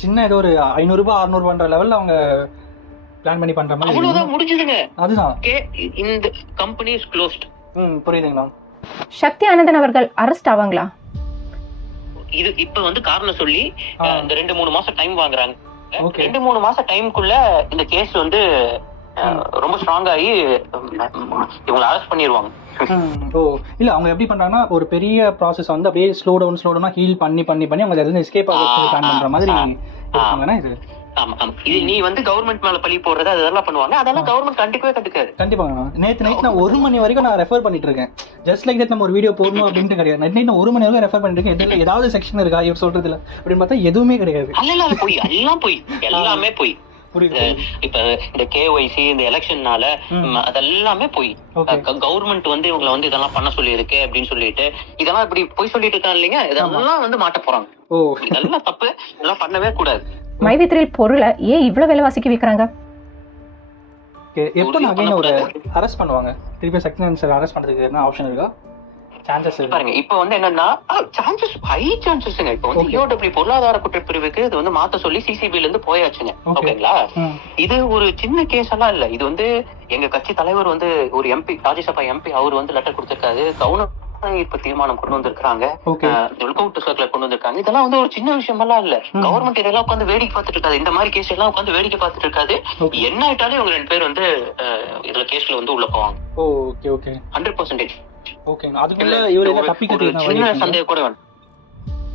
சின்ன ஏதோ ஒரு 500 ரூபாய் 600 ரூபாய்ன்ற லெவல்ல அவங்க பிளான் பண்ணி பண்ற மாதிரி அவ்வளவுதான் முடிஞ்சதுங்க. அதுதான் இந்த கம்பெனி இஸ் க்ளோஸ்ட். புரியுதுங்களா? சக்தி ஆனந்தன் அவர்கள் அரெஸ்ட் ஆவாங்களா? இது இப்ப வந்து காரணம் சொல்லி இந்த 2-3 மாசம் டைம் வாங்குறாங்க. 2-3 மாசம் டைமுக்குள்ள இந்த கேஸ் வந்து ரொம்ப ஸ்ட்ராங் ஆகி இவங்களை அரெஸ்ட் பண்ணிடுவாங்க. இல்ல அவங்க எப்படி பண்றாங்கன்னா ஒரு பெரிய ப்ராசஸ் வந்து அப்படியே ஸ்லோ டவுனா ஹீல் பண்ணி அவங்க அதுல இருந்து எஸ்கேப் ஆக பிளான் பண்ற மாதிரி இருக்காங்கன்னா இது. ஆமா, இது நீ வந்து கவர்மெண்ட் மேல பழி போடுறது அதெல்லாம் பண்ணுவாங்க. அதெல்லாம் கவர்மெண்ட் கண்டுக்காது. கண்டிப்பாங்க. நேத்து நைட் நான் 1 மணி வரைக்கும் நான் ரெஃபர் பண்ணிட்டு இருக்கேன். ஜஸ்ட் லைக் தட் நம்ம ஒரு வீடியோ போடணும் அப்படின்ட்டு கிடையாது. நைட் நான் 1 மணி வரைக்கும் ரெஃபர் பண்ணிட்டு இருக்கேன். இதுல ஏதாவது செக்ஷன் இருக்கா இவர் சொல்றதுல அப்படின்னு பார்த்தா எதுவுமே கிடையாது. எல்லாமே போய் இப்ப இந்த KYC இந்த எலெக்ஷன்னால அதெல்லாமே போய் கவர்மெண்ட் வந்து இவங்களை வந்து இதெல்லாம் பண்ண சொல்லி இருக்கு அப்படின்னு சொல்லிட்டு இதெல்லாம் இப்படி போய் சொல்லிட்டு இருக்காங்க இல்லைங்க, இதெல்லாம் வந்து மாட்ட போறாங்க. இதெல்லாம் தப்பு, இதெல்லாம் பண்ணவே கூடாது. மைவித்ரில் பொருளை ஏன் இவ்வளவு விலைவாசிக்கு விற்கிறாங்க? எப்போ நான் ஒரு அரெஸ்ட் பண்ணுவாங்க திருப்பி செக்ஷன் சார் அரெஸ்ட் பண்றதுக்கு என்ன ஆப்ஷன் இருக்கா? சான்சஸ் பாருங்க, இப்ப வந்து என்னன்னா சான்சஸ் ஹை சான்சஸ்ங்க. இப்ப வந்து EOW பொருளாதார குற்றப்பிரிவுக்கு இது வந்து மாத்த சொல்லி CCBல இருந்து போயாச்சுங்க. ஓகேங்களா, இது ஒரு சின்ன கேஸ் எல்லாம் இல்ல. இது வந்து எங்க கட்சி தலைவர் வந்து ஒரு MP, ராஜ்யசபா MP, அவர் வந்து லெட்டர் கொடுத்திருக்காரு. இப்ப தீர்மானம் கொண்டு வந்திருக்காங்க, கொண்டு வந்திருக்காங்க. இதெல்லாம் வந்து ஒரு சின்ன விஷயம் எல்லாம் இல்ல. கவர்மெண்ட் இதெல்லாம் உட்காந்து வேடிக்கை பார்த்துட்டு இருக்காது. இந்த மாதிரி கேஸ் எல்லாம் உட்காந்து வேடிக்கை பார்த்துட்டு இருக்காது. என்ன ஆயிட்டாலும் இவங்க 2 பேர் வந்து இதுல கேஸ்ல வந்து உள்ள போவாங்க. 100%. அதுக்குள்ள இவரு என்ன தப்பிக்க சின்ன சந்தேகம் கூட வேணும்.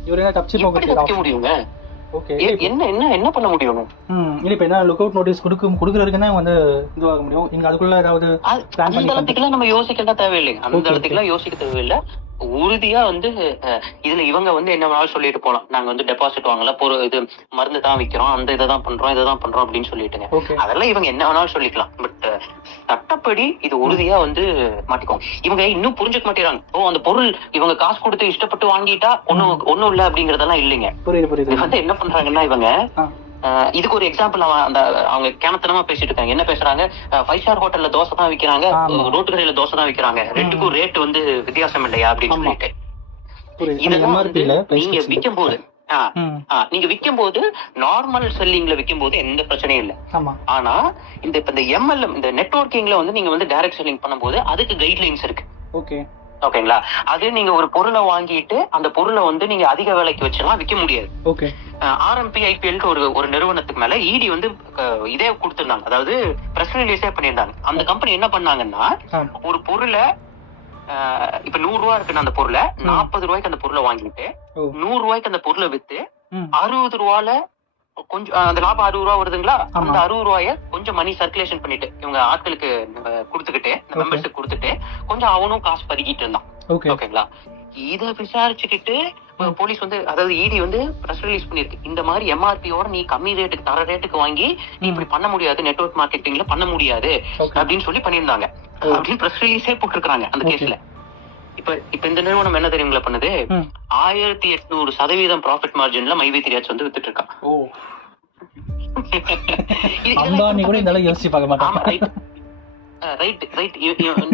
இவரு என்ன தப்பிக்க முடியுங்க? என்ன பண்ண முடியும்? இல்ல இப்ப என்ன லுக் அவுட் நோட்டீஸ் குடுக்குற வரைக்கும் தான் வந்து இதுவாக முடியும். நீங்க அதுக்குள்ள ஏதாவது அந்த இடத்துக்குலாம் நம்ம யோசிக்கலாம் தேவையில்லைங்க. அந்த இடத்துக்குலாம் யோசிக்க தேவையில்லை. உறுதியா வந்து இதுல இவங்க வந்து என்ன வேணாலும் சொல்லிட்டு போலாம், நாங்க வந்து டெபாசிட் வாங்கல, இது மருந்து தான் விக்கிறோம், அந்த இதான் பண்றோம் அப்படின்னு சொல்லிட்டுங்க. அதெல்லாம் இவங்க என்ன வேணாலும் சொல்லிக்கலாம். பட் சட்டப்படி இது உறுதியா வந்து மாட்டிக்குவோம். இவங்க இன்னும் புரிஞ்சுக்க மாட்டேறாங்க. அந்த பொருள் இவங்க காசு கொடுத்து இஷ்டப்பட்டு வாங்கிட்டா ஒண்ணும் இல்ல அப்படிங்கறதெல்லாம் இல்லைங்க. புரியுது. வந்து என்ன பண்றாங்கன்னா இவங்க இதுக்கு ஒரு எக்ஸாம்பிள் அவங்க கேனத்தனமா பேசிட்டு இருக்காங்க. என்ன பேசுறாங்க? 5 ஸ்டார் ஹோட்டல்ல தோசை தான் விக்கிறாங்க, ரோட்டு கடையில தோசை தான் விக்கிறாங்க, ரெண்டுக்கும் ரேட் வந்து வித்தியாசம் இல்லையா அப்படின்னு சொல்லிட்டு. இதெல்லாம் வந்து நீங்க விற்கும் போது நார்மல் செல்லிங்ல விற்கும் போது எந்த பிரச்சனையும் இல்ல. ஆனா இந்த MLM இந்த நெட்வொர்க்கிங்ல வந்து நீங்க வந்து டைரக்ட் செல்லிங் பண்ணும்போது அதுக்கு கைட்லைன்ஸ் இருக்கு. ஓகேங்களா? அது நீங்க ஒரு பொருளை வாங்கிட்டு அந்த பொருளை வந்து நீங்க அதிக விலைக்கு வச்செல்லாம் விற்க முடியாது. ஓகே. ஆர்எம்பி ஐபிஎல் ஒரு நிறுவனத்துக்கு மேல இடி வந்து இதே கொடுத்திருந்தாங்க, அதாவது பிரஸ் ரிலீஸே பண்ணியிருந்தாங்க. அந்த கம்பெனி என்ன பண்ணாங்கன்னா, ஒரு பொருளை இப்ப 100 ரூபா இருக்குன்னு அந்த பொருளை 40 ரூபாய்க்கு அந்த பொருளை வாங்கிட்டு 100 ரூபாய்க்கு அந்த பொருளை வித்து 60 ரூபால கொஞ்சம் அந்த லாபம் 60 ரூபா வருதுங்களா, அந்த 60 ரூபாய கொஞ்சம் மணி சர்க்குலேஷன் பண்ணிட்டு இவங்க ஆட்களுக்கு கொடுத்துக்கிட்டு மெம்பர்ஸுக்கு கொடுத்துட்டு கொஞ்சம் அவனும் காசு பதுக்கிட்டு இருந்தான். ஓகேங்களா? இத விசாரிச்சுக்கிட்டு போலீஸ் வந்து, அதாவது இடி வந்து பிரஸ் ரிலீஸ் பண்ணிருக்கு, இந்த மாதிரி எம்ஆர்பியோட நீ கம்மி ரேட்டுக்கு தர ரேட்டுக்கு வாங்கி நீ இப்படி பண்ண முடியாது, நெட்வொர்க் மார்க்கெட்டிங்ல பண்ண முடியாது அப்படின்னு சொல்லி பண்ணியிருந்தாங்க. அப்படின்னு பிரஸ் ரிலீஸே போட்டிருக்காங்க அந்த கேஸ்ல. இப்ப இந்த நிறுவனம் என்ன தெரியுங்களா பண்ணுது, 1800% ப்ராஃபிட் மார்ஜின்ல மைவி3 ஆட்ஸ் வந்து வித்துட்டு இருக்கான்.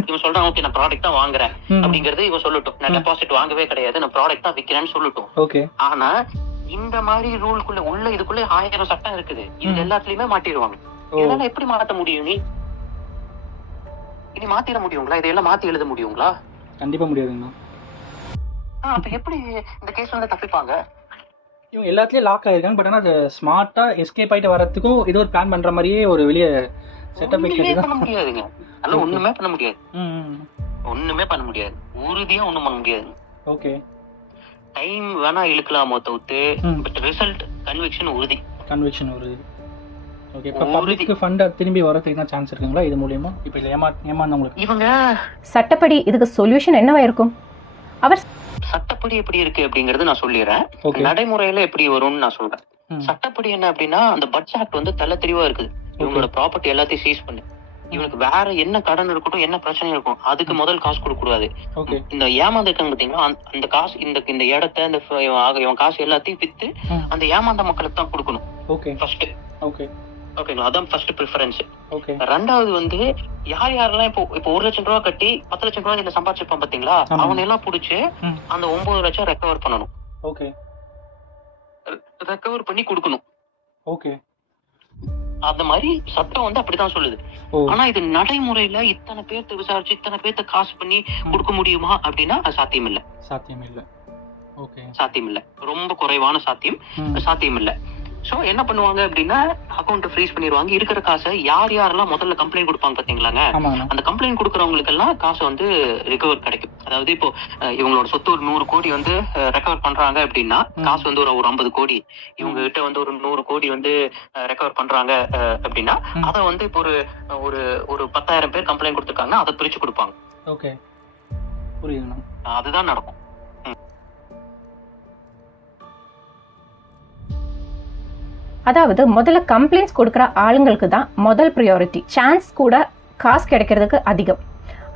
இவன் சொல்றான், ஓகே நான் ப்ராடக்ட் தான் வாங்குறேன் அப்படிங்கறது இவன் சொல்லட்டும், நான் டெபாசிட் வாங்கவே கிடையாது, நான் ப்ராடக்ட் தான் விக்கிறேன்னு சொல்லட்டும். ஆனா இந்த மாதிரி ரூல்குள்ள உள்ள இதுக்குள்ள 1000 சட்டம் இருக்குது, இது எல்லாத்துலயுமே மாட்டிடுவாங்க. இதெல்லாம் எப்படி மாத்த முடியும்? இனி மாத்திர முடியுங்களா? இதையெல்லாம் மாத்தி எழுத முடியுங்களா? கண்டிப்பா முடியாதுங்க. அப்ப எப்படி இந்த கேஸ் வந்து தப்பிப்பாங்க? இவங்க எல்லாத்துலயும் லாக் ஆயிருக்காங்க. பட் ஆனா அது ஸ்மார்ட்டா எஸ்கேப் ஆயிட்டு வரதுக்கும் ஏதோ ஒரு பிளான் பண்ற மாதிரியே ஒரு வெளிய செட்டப் பண்ண முடியாதுங்க. அதெல்லாம் ஒண்ணுமே பண்ண முடியாது. ஒண்ணுமே பண்ண முடியாது. உறுதியா ஒண்ணும் பண்ண முடியாது. ஓகே. டைம் வேணா இழுக்கலாமோ தவிர்த்து, பட் ரிசல்ட் கன்விக்ஷன் உறுதி. ஓகே. இப்ப பப்ளிக் ஃபண்ட் திரும்பி வரதுக்கு தான் சான்ஸ் இருக்குங்களா இது மூலமா? இப்ப இல்ல ஏமாந்தவங்களுக்கு இவங்க சட்டப்படி இதுக்கு சொல்யூஷன் என்னவா இருக்கும்? அவர் சட்டப்படி எப்படி இருக்கு அப்படிங்கறது நான் சொல்லிடுறேன். நடைமுறையில எப்படி வரும்னு நான் சொல்றேன். சட்டப்படி என்ன அப்படின்னா, அந்த பட்ஜெட் ஆக்ட் வந்து தெள்ள தெளிவா இருக்குது. இவங்களோட ப்ராப்பர்ட்டி எல்லாத்தையும் சீஸ் பண்ணு, இவனுக்கு வேற என்ன கடன் இருக்கட்டும், என்ன பிரச்சனை இருக்கும், அதுக்கு முதல் காசு கொடுக்க கூடாது. இந்த ஏமாந்து இருக்காங்க பாத்தீங்களா, அந்த காசு இந்த இடத்த இந்த இவன் காசு எல்லாத்தையும் வித்து அந்த ஏமாந்த மக்களுக்கு தான் கொடுக்கணும். ஃபர்ஸ்ட் ஓகேங்களா? அதான் ஃபர்ஸ்ட் ப்ரிஃபரன்ஸ். ரெண்டாவது வந்து யார் யாரெல்லாம் இப்போ 1 லட்சம் ரூபாய் கட்டி 10 லட்சம் ரூபாய் இதுல சம்பாதிச்சிருப்பான் பாத்தீங்களா, அவனை எல்லாம் புடிச்சு அந்த 9 லட்சம் ரெக்கவர் பண்ணணும். ரெக்கவர் பண்ணி கொடுக்கணும். அந்த மாதிரி சட்டம் வந்து அப்படிதான் சொல்லுது. ஆனா இது நடைமுறையில இத்தனை பேர்த்த விசாரிச்சு இத்தனை பேர்த்த காசு பண்ணி கொடுக்க முடியுமா அப்படின்னா அது சாத்தியம் இல்ல. ரொம்ப குறைவான சாத்தியம் இல்ல. சோ என்ன பண்ணுவாங்க அப்படின்னா, அக்கௌண்ட் ஃப்ரீஸ் பண்ணிடுவாங்க. இருக்கிற காசை யாரெல்லாம் முதல்ல கம்ப்ளைண்ட் கொடுப்பாங்க பாத்தீங்களாங்க, அந்த கம்ப்ளைண்ட் கொடுக்கறவங்களுக்கு எல்லாம் காசு வந்து ரிகவர் கிடைக்கும். அதாவது இப்போ இவங்களோட சொத்து ஒரு 100 கோடி வந்து ரெக்கவர் பண்றாங்க அப்படின்னா, காசு வந்து ஒரு 50 கோடி, இவங்க கிட்ட வந்து ஒரு 100 கோடி வந்து ரெக்கவர் பண்றாங்க அப்படின்னா, அதை வந்து இப்போ ஒரு 10,000 பேர் கம்ப்ளைண்ட் கொடுத்துருக்காங்க, அதை பிரிச்சு கொடுப்பாங்க. அதுதான் நடக்கும். அதாவது முதல்ல கம்ப்ளைண்ட்ஸ் கொடுக்குற ஆளுங்களுக்கு தான் முதல் ப்ரியாரிட்டி, சான்ஸ் கூட காசு கிடைக்கிறதுக்கு அதிகம்.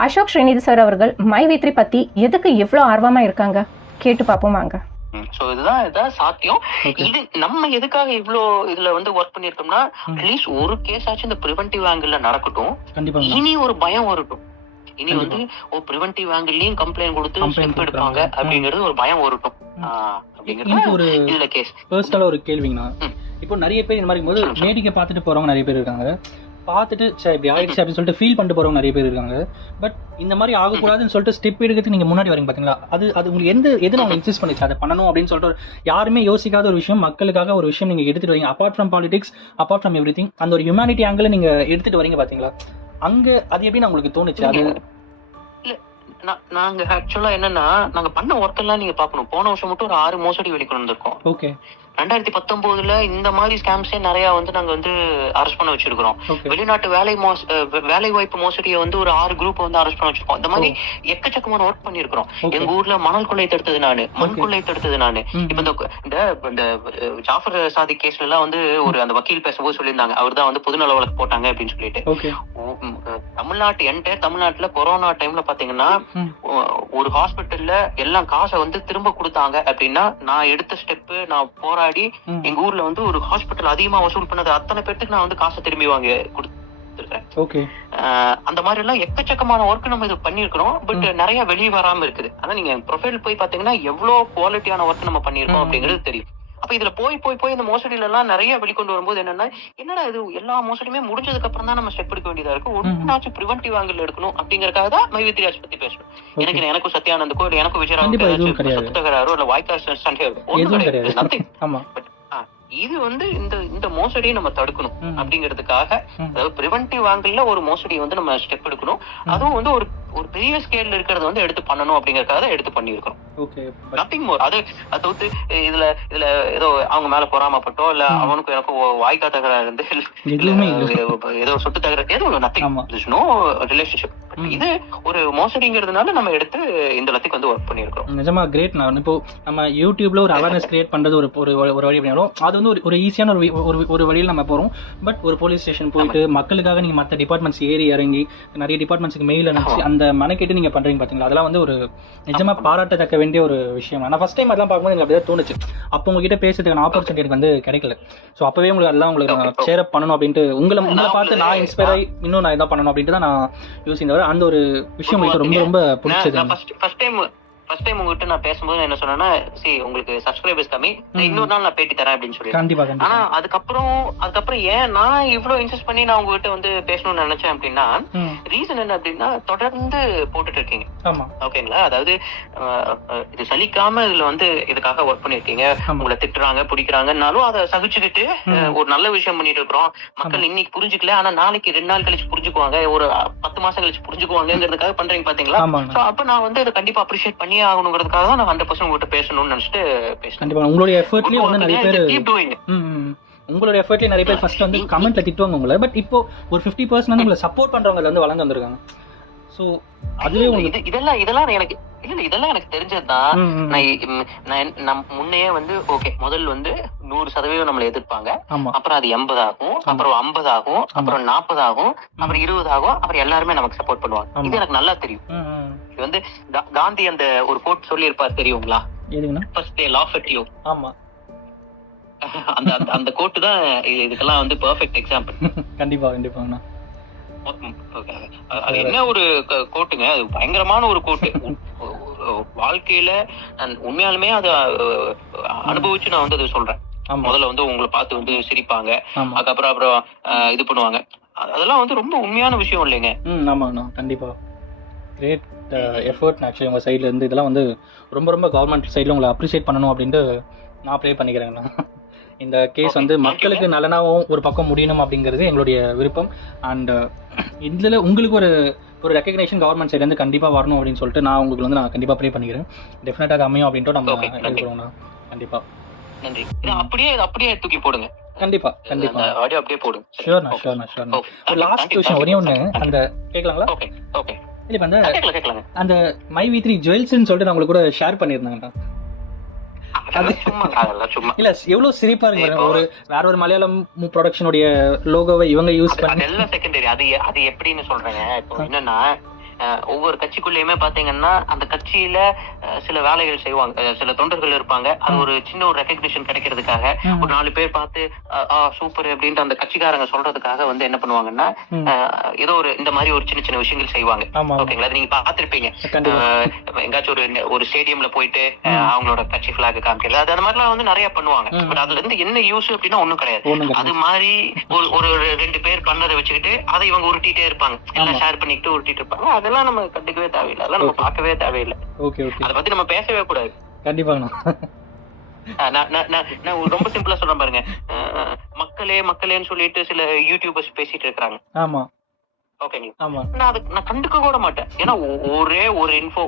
அசோக் ஸ்ரீநிதி சார் அவர்கள் மைவி3 பத்தி எதுக்கு இவ்வளோ ஆர்வமா இருக்காங்க கேட்டு பார்ப்போம் வாங்க. சோ இதுதான் சாத்தியம். இது நம்ம எதுக்காக இவ்ளோ இதுல வந்து ஒர்க் பண்ணிருக்கோம்னா, அட்லீஸ்ட் ஒரு கேஸ் ஆச்சு இந்த பிரிவென்டிவ் ஆங்கிள் நடக்கட்டும். இனி ஒரு பயம் வரட்டும். இனி வந்து பிரிவென்டிவ் ஆங்கிள்லயும் கம்ப்ளைண்ட் கொடுத்து ஸ்டெப் எடுப்பாங்க அப்படிங்கிறது ஒரு பயம் வரட்டும். ஒரு கேள்விங்கண்ணா, இப்போ நிறைய பேர் இந்த மாதிரி போது வேடிக்கை பார்த்துட்டு போறவங்க நிறைய பேர் இருக்காங்க, பார்த்துட்டு இப்படி ஆயிடுச்சு அப்படின்னு சொல்லிட்டு ஃபீல் பண்ணிட்டு போறவங்க நிறைய பேர் இருக்காங்க. பட் இந்த மாதிரி ஆகக்கூடாதுன்னு சொல்லிட்டு ஸ்டெப் எடுக்கிறதுக்கு நீங்க முன்னாடி வரீங்க பாத்தீங்களா, அது உங்களுக்கு எதுல அவங்க இன்சிஸ்ட் பண்ணிச்சு அதை பண்ணணும் அப்படின்னு சொல்லிட்டு யாருமே யோசிக்காத ஒரு விஷயம், மக்களுக்காக ஒரு விஷயம் நீங்க எடுத்துட்டு வரீங்க. Apart from politics, apart from every thing, அந்த ஒரு ஹியூமனிட்டி ஆங்கிள் நீங்க எடுத்துட்டு வரீங்க பாத்தீங்களா, அங்க அது எப்படி உங்களுக்கு தோணுச்சு? அது நாங்க ஆக்சுவலா என்னன்னா, நாங்க பண்ண ஒர்க் எல்லாம் நீங்க பாக்கணும். போன வருஷம் மட்டும் ஒரு 6 மோசடி வெளிக்கொண்டு வந்திருக்கோம். 2019 இந்த மாதிரி ஸ்கேம்ஸே நிறைய வந்து நாங்க வந்து அரெஸ்ட் பண்ண வச்சிருக்கிறோம். வெளிநாட்டு வேலை வாய்ப்பு மோசடியை வந்து ஒரு 6 குரூப் வந்து அரெஸ்ட் பண்ண வச்சிருக்கோம். இந்த மாதிரி எக்கச்சக்கமான ஒர்க் பண்ணிருக்கிறோம். எங்க ஊர்ல மணல் கொள்ளை தடுத்தது நானு, மண் கொள்ளை தடுத்தது நானு. இப்ப இந்த ஜாஃபர் சாதி கேஸ்ல எல்லாம் வந்து ஒரு அந்த வக்கீல் பேசும்போது சொல்லியிருந்தாங்க, அவர் தான் வந்து பொதுநல வழக்கு போட்டாங்க அப்படின்னு சொல்லிட்டு. தமிழ்நாட்டுல கொரோனா டைம்ல பாத்தீங்கன்னா ஒரு ஹாஸ்பிட்டல்ல எல்லாம் காசை வந்து திரும்ப கொடுத்தாங்க அப்படின்னா, நான் எடுத்த ஸ்டெப், நான் போராடி எங்க ஊர்ல வந்து ஒரு ஹாஸ்பிட்டல் அதிகமா வசூல் பண்ணது அத்தனை பேருக்கு நான் வந்து காசை திரும்பி வாங்கி கொடுத்துருக்கேன். அந்த மாதிரி எல்லாம் எக்கச்சக்கமான ஒர்க் நம்ம இது பண்ணிருக்கிறோம். பட் நிறைய வெளியே வராம இருக்குது. ஆனா நீங்க ப்ரொஃபைல் போய் பாத்தீங்கன்னா எவ்வளவு குவாலிட்டியான ஒர்க் நம்ம பண்ணிருக்கோம் அப்படிங்கிறது தெரியும். அப்ப இதுல போய் இந்த மோசடியில எல்லாம் நிறைய வெளிக்கொண்டு வரும்போது என்னடா இது எல்லா மோசடியுமே முடிஞ்சதுக்கு அப்புறம் தான் நம்ம ஸ்டெப் எடுக்க வேண்டியதா இருக்கு, ஒன்னாச்சும் பிரிவென்டிவ் ஆங்கிள் எடுக்கணும் அப்படிங்கறதுக்காக தான் மை வித் ராஜ் பத்தி பேசணும். எனக்கும் சத்யானந்துக்கோ இல்ல எனக்கும் விஜயராஜ் சொத்து தகராறோ இல்ல வாய்க்கால் சண்டையோ இது இந்த மோசடியை நம்ம தடுக்கணும் அப்படிங்கிறதுக்காக, அதாவது பிரிவென்டிவ் ஆங்கிள் ஒரு மோசடியை நம்ம ஸ்டெப் எடுக்கணும். அதுவும் ஒரு பெரிய ஸ்கேல்ல இருக்கிறத எடுத்து பண்ணணும் அப்படிங்கறதுக்காக எடுத்து பண்ணிருக்கோம். Nothing more. அது தவிர்த்து இதுல ஏதோ அவங்க மேல பொறாமப்பட்டோ இல்ல அவனுக்கு எனக்கும் வாய்க்கா தகராறு இருந்து ஏதோ சொத்து தகராறு ஏதோ நத்திங், நோ ரிலேஷன்ஷிப். இது ஒரு மோசடிங்கிறதுனால நம்ம எடுத்து இந்த லத்துக்கு ஒர்க் பண்ணிருக்கோம். நிஜமா கிரேட். நான் இப்போ நம்ம யூடியூப்ல ஒரு அவேர்னஸ் கிரியேட் பண்றது ஒரு வழி பண்ணிடும். அது ஒரு ஈஸியான ஒரு வழியில் நம்ம போறோம். பட் ஒரு போலீஸ் ஸ்டேஷன் போயிட்டு மக்களுக்காக நீங்க மற்ற டிபார்ட்மெண்ட்ஸ் ஏறி இறங்கி நிறைய டிபார்ட்மெண்ட்ஸ்க்கு மெயில் அனுப்பிச்சு அந்த மெனக்கெட்டு நீங்க பண்றீங்க பாத்தீங்களா, அதெல்லாம் ஒரு நிஜமா பாராட்டத்தக்க வேண்டிய ஒரு விஷயம். நான் ஃபர்ஸ்ட் டைம் அதெல்லாம் பார்க்கும்போது எனக்கு அப்படியே தோணுச்சு. அப்போ உங்ககிட்ட பேசுறதுக்கான ஆப்பர்ச்சுனிட்டி எனக்கு கிடைக்கல. ஸோ அப்பவே உங்களுக்கு அதெல்லாம் உங்களுக்கு ஷேர் அப் பண்ணணும் அப்படின்ட்டு உங்களை பார்த்து நான் இன்ஸ்பயர் ஆகி இன்னும் நான் இதான் பண்ணணும் அப்படின்ட்டு தான் நான் யோசிச்சேன். அந்த ஒரு விஷயம் உங்களுக்கு ரொம்ப ரொம்ப பிடிச்சது. ஃபர்ஸ்ட் டைம் உங்ககிட்ட நான் பேசும்போது என்ன சொன்னேன்னா, உங்களுக்கு சப்ஸ்கிரைபர்ஸ் கம்மி, இன்னொரு நாள் நான் பேட்டி தரேன் அப்படின்னு சொல்லி. ஆனா அதுக்கப்புறம் ஏன் நான் இவ்வளவு இன்சிஸ்ட் பண்ணி நான் உங்ககிட்ட பேசணும்னு நினைச்சேன் அப்படின்னா, ரீசன் என்ன அப்படின்னா, தொடர்ந்து போட்டுட்டு இருக்கீங்க. ஓகேங்களா? அதாவது இது சலிக்காம இதுல இதுக்காக ஒர்க் பண்ணிருக்கீங்க. உங்களை திட்டுறாங்க பிடிக்கிறாங்கன்னாலும் அதை சகிச்சுக்கிட்டு ஒரு நல்ல விஷயம் பண்ணிட்டு இருக்கிறோம். மக்கள் இன்னைக்கு புரிஞ்சுக்கல, ஆனா நாளைக்கு 2 நாள் கழிச்சு புரிஞ்சுக்குவாங்க, ஒரு 10 மாசம் கழிச்சு புரிஞ்சுக்குவாங்கிறதுக்காக பண்றீங்க பாத்தீங்களா? அப்ப நான் இதை கண்டிப்பா அப்ரிஷியேட் பண்ணி ஆகணுங்கிறதுக்காக தான் நான் 100% உங்ககிட்ட பேசணும்னு நினைச்சிட்டு பேசுறேன். கண்டிப்பா உங்களுடைய எஃபர்ட்லயே நிறைய பேர் உங்களுடைய எஃபர்ட்லயே நிறைய பேர் ஃபர்ஸ்ட் கமெண்ட்ல திட்டுவாங்க உங்களை. பட் இப்போ ஒரு 50% உங்களை சப்போர்ட் பண்றவங்க வளர்ந்து வந்திருக்காங்க. சோ அதுவே இதெல்லாம் எனக்கு இதெல்லாம் எனக்கு தெரிஞ்சதுதான். நான் முன்னையே ஓகே முதல் 100% நம்மளை எதிர்ப்பாங்க, அப்புறம் அது 80 ஆகும், அப்புறம் 50 ஆகும், அப்புறம் 40 ஆகும், அப்புறம் 20 ஆகும், அப்புறம் எல்லாருமே நமக்கு சப்போர்ட் பண்ணுவாங்க. இது எனக்கு நல்லா தெரியும். இது காந்தி அந்த ஒரு கோட் சொல்லி இருப்பார் தெரியுங்களா? First they laugh at you. ஆமா, அந்த கோட் தான் இதுக்கெல்லாம் பெர்ஃபெக்ட் எக்ஸாம்பிள். கண்டிப்பா கண்டிப்பா. அது என்ன ஒரு கோட்டுங்க, அது பயங்கரமான ஒரு கோட்டு. வாழ்க்கையில உண்மையாலுமே அதை அனுபவிச்சு நான் அதை சொல்றேன். முதல்ல உங்களை பார்த்து சிரிப்பாங்க, அதுக்கப்புறம் இது பண்ணுவாங்க. அதெல்லாம் ரொம்ப உண்மையான விஷயம் இல்லைங்க. ஆமாண்ணா, கண்டிப்பா கிரேட் எஃபர்ட். ஆக்சுவலி உங்க சைட்ல இருந்து இதெல்லாம் ரொம்ப ரொம்ப கவர்மெண்ட் சைட்ல உங்களை அப்ரிஷியேட் பண்ணணும் அப்படின்ட்டு நான் ப்ரே பண்ணிக்கிறேங்கண்ணா. இந்த கேஸ் மக்களுக்கு நலனாகவும் ஒரு பக்கம் முடியணும் அப்படிங்கிறது எங்களுடைய விருப்பம். அண்ட் இதில் உங்களுக்கு ஒரு ரெக்கக்னேஷன் கவர்மெண்ட் சைட்லேருந்து கண்டிப்பாக வரணும் அப்படின்னு சொல்லிட்டு நான் உங்களுக்கு நான் கண்டிப்பாக ப்ரே பண்ணிக்கிறேன். டெஃபினட்டாக அமையும் அப்படின்ட்டு நம்ம இருக்கிறோம்ண்ணா. கண்டிப்பாக நன்றி. அப்படியே தூக்கி போடுங்க. கண்டிப்பா கண்டிப்பா ஆடியோ அப்படியே போடுங்க. ஷூர்ண்ணா. ஒரு லாஸ்ட் விஷயம் ஒரே ஒன்று அந்த கேட்கலாங்களா? ஓகே. இல்லை அந்த மை வி3 ஜுவல்ஸ்ன்னு சொல்லிட்டு நான் உங்களுக்கு கூட ஷேர் பண்ணியிருந்தேங்கண்ணா. இல்ல எவ்வளவு சிரிப்பா இருக்கு. வேற ஒரு மலையாளம் ப்ரொடக்ஷனுடைய லோகோவை இவங்க யூஸ் பண்ணி அதெல்லாம் செகண்டரி. அது எப்படின்னு சொல்றேங்க. இப்போ என்னன்னா, ஒவ்வொரு கட்சிக்குள்ளேயுமே பாத்தீங்கன்னா அந்த கட்சியில சில வேலைகள் செய்வாங்க, சில தொண்டர்கள் இருப்பாங்க. அது ஒரு சின்ன ஒரு ரெகக்னிஷன் கிடைக்கிறதுக்காக ஒரு 4 பேர் பார்த்து சூப்பர் அப்படின்ட்டு அந்த கட்சிக்காரங்க சொல்றதுக்காக என்ன பண்ணுவாங்கன்னா, ஏதோ ஒரு இந்த மாதிரி ஒரு சின்ன சின்ன விஷயங்கள் செய்வாங்க. ஓகேங்களா? நீங்க பாத்திருப்பீங்க, எங்காச்சும் ஒரு ஸ்டேடியம்ல போயிட்டு அவங்களோட கட்சி பிளாக் காமிக்கிறது, அது அந்த மாதிரிலாம் நிறைய பண்ணுவாங்க. பட் அதுல இருந்து என்ன யூஸ் அப்படின்னா ஒண்ணும் கிடையாது. அது மாதிரி ஒரு 2 பேர் பண்ணதை வச்சுக்கிட்டு அதை இவங்க உருட்டிட்டே இருப்பாங்க, எல்லாம் ஷேர் பண்ணிட்டு உருட்டிட்டு இருப்பாங்க. அதெல்லாம் நம்ம கண்டுக்கவே தேவையில்லை, அதெல்லாம் நம்ம பார்க்கவே தேவையில்லை. அதை பத்தி நம்ம பேசவே கூடாது. கண்டிப்பா. நான் ரொம்ப சிம்பிளா சொல்றேன் பாருங்க. மக்களேன்னு சொல்லிட்டு சில யூடியூபர்ஸ் பேசிட்டு இருக்காங்க. ஆமா, ஓகேங்களா? நான் கண்டுக்க கூட மாட்டேன். ஏன்னா ஒரே ஒரு இன்ஃபோ,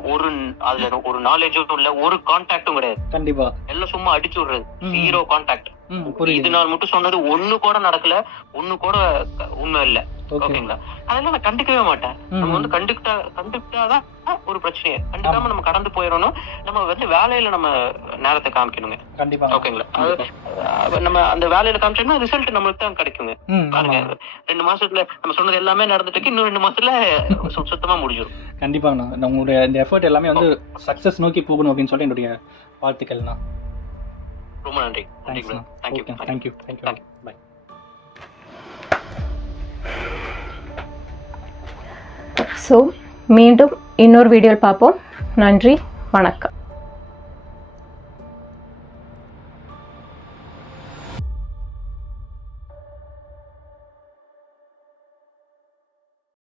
அதுல ஒரு நாலேஜும் இல்ல, ஒரு கான்டாக்டும் கிடையாது. கண்டிப்பா எல்லாம் சும்மா அடிச்சு விடுறது, 0 கான்டாக்ட். இது நாள் மட்டும் சொன்னது ஒண்ணு கூட நடக்கல, ஒண்ணு கூட உண்மை இல்ல. ஓகேங்களா? அதெல்லாம் நான் கண்டுக்கவே மாட்டேன். நம்ம கண்டுக்கிட்டாதான் ஒரு பிரச்சனையே. கண்டுக்காம நம்ம கடந்து போயிடணும். நம்ம வேலையில நம்ம நேரத்தை காமிக்கணுங்க. கண்டிப்பா. ஓகேங்களா? நம்ம அந்த வேலையில காமிச்சோம்னா ரிசல்ட் நம்மளுக்கு தான் கிடைக்குங்க. பாருங்க, 2 மாசத்துல நம்ம சொன்னது எல்லாமே நடந்துட்டு இன்னும் 2 மாசத்துல சுத்தமா முடிஞ்சிடும். கண்டிப்பா. உங்களுடைய இந்த எஃபர்ட் எல்லாமே சக்சஸ் நோக்கி போகணும் அப்படின்னு சொல்லிட்டு என்னுடைய வாழ்த்துக்கள்னா. ரொம்ப நன்றி. தேங்க்யூ. பை. ஸோ மீண்டும் இன்னொரு வீடியோவில் பார்ப்போம். நன்றி, வணக்கம்.